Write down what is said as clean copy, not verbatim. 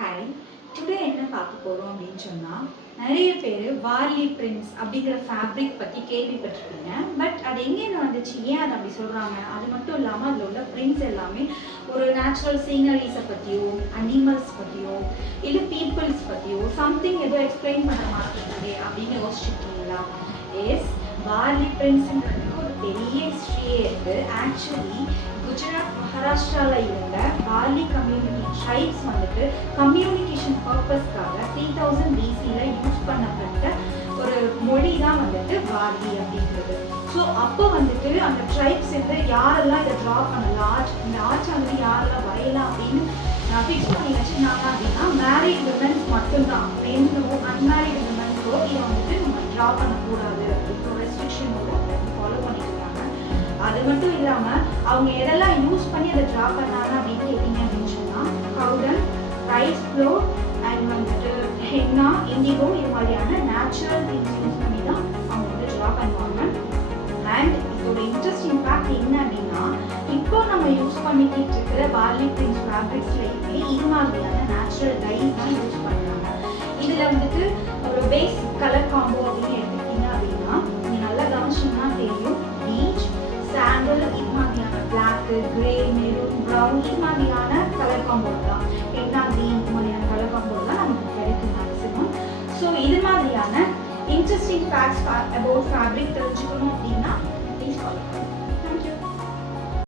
Hi, today என்ன பார்க்க போகிறோம் அப்படின்னு சொன்னால் நிறைய பேர் வார்லி பிரிண்ட்ஸ் அப்படிங்கிற ஃபேப்ரிக் பற்றி கேள்விப்பட்டிருப்பீங்க. பட் அது எங்கேருந்து வந்துச்சு, ஏன் அதை அப்படி சொல்கிறாங்க, அது மட்டும் இல்லாமல் அதில் உள்ள பிரிண்ட்ஸ் எல்லாமே ஒரு நேச்சுரல் சீனரிஸை பற்றியோ அனிமல்ஸ் பற்றியோ இல்லை பீப்புள்ஸ் பற்றியோ சம்திங் ஏதோ எக்ஸ்பிளைன் பண்ண மாட்டேங்குது அப்படின்னு யோசிச்சுருக்கீங்களா? எஸ், வார்லி பிரிண்ட்ஸுங்கிறதுக்கு ஒரு பெரிய ஹிஸ்ட்ரியே இருக்குது. ஆக்சுவலி குஜராத் மகாராஷ்டிராவில் இருந்த வார்லி கம்யூனிட்டி ட்ரைப்ஸ் வந்துட்டு கம்யூனிகேஷன் பர்பஸ்க்காக 3000 BCயில் யூஸ் பண்ணப்பட்ட ஒரு மொழி தான் வந்துட்டு வார்லி அப்படிங்கிறது. ஸோ அப்போ வந்துட்டு அந்த ட்ரைப்ஸ் யாரெல்லாம் இதை ட்ரா பண்ணலாம், இந்த ஆர்ட்ஸ் வந்து யாரெல்லாம் வரையலாம் அப்படின்னு ஃபிக்ஸ் பண்ணி வச்சுருந்தாங்க அப்படின்னா மேரிட் விமன்ஸ் மட்டும்தான். பெண்ணும் அன்மேரிட் விமன்ஸோ இதை வந்துட்டு நம்ம ட்ரா பண்ணக்கூடாது அப்படின்ற ரெஸ்ட்ரிக்ஷனோட ஃபாலோ பண்ணிட்டு இருக்காங்க. அது மட்டும் இல்லாமல் அவங்க எதெல்லாம் யூஸ் பண்ணி அதை ட்ரா பண்ணாங்க அப்படின்னு கேட்டிங்க அப்படின்னு சொன்னால் கவுடன், ரைஸ் ஃப்ளோர் அண்ட் வந்துட்டு ஹென்னா, இண்டிகோ இது மாதிரியான நேச்சுரல் திங்ஸ் யூஸ் பண்ணி தான் அவங்க வந்து ட்ரா பண்ணுவாங்க. அண்ட் இதோட இன்ட்ரெஸ்டிங் ஃபேக்ட் என்ன அப்படின்னா, இப்போ நம்ம யூஸ் பண்ணிக்கிட்டு இருக்கிற வார்லி பிரிண்ட்ஸ் ஃபேப்ரிக்ஸ்லையுமே இது மாதிரியான நேச்சுரல் டை தான் யூஸ் பண்ணுறாங்க. இதில் வந்துட்டு ஒரு பேஸ் கலர் காம்போ அப்படின்னு எடுத்துக்கிட்டிங்க அப்படின்னா நீங்கள் நல்லா கவனிச்சிங்கன்னா தெரியும், பீச், சாண்டல் இது மாதிரியான பிளாக்கு, கிரே, மெரூன், ப்ரௌன் இது மாதிரியான கலர் காம்போ தான், ஹென்னா கிரீன் இது மாதிரியான கலர் காம்போ தான் நமக்கு கிடைக்கும் மேக்ஸிமம். ஸோ இது மாதிரியான இன்ட்ரெஸ்டிங் ஃபேக்ட்ஸ் அபவுட் ஃபேப்ரிக் தெரிஞ்சுக்கணும்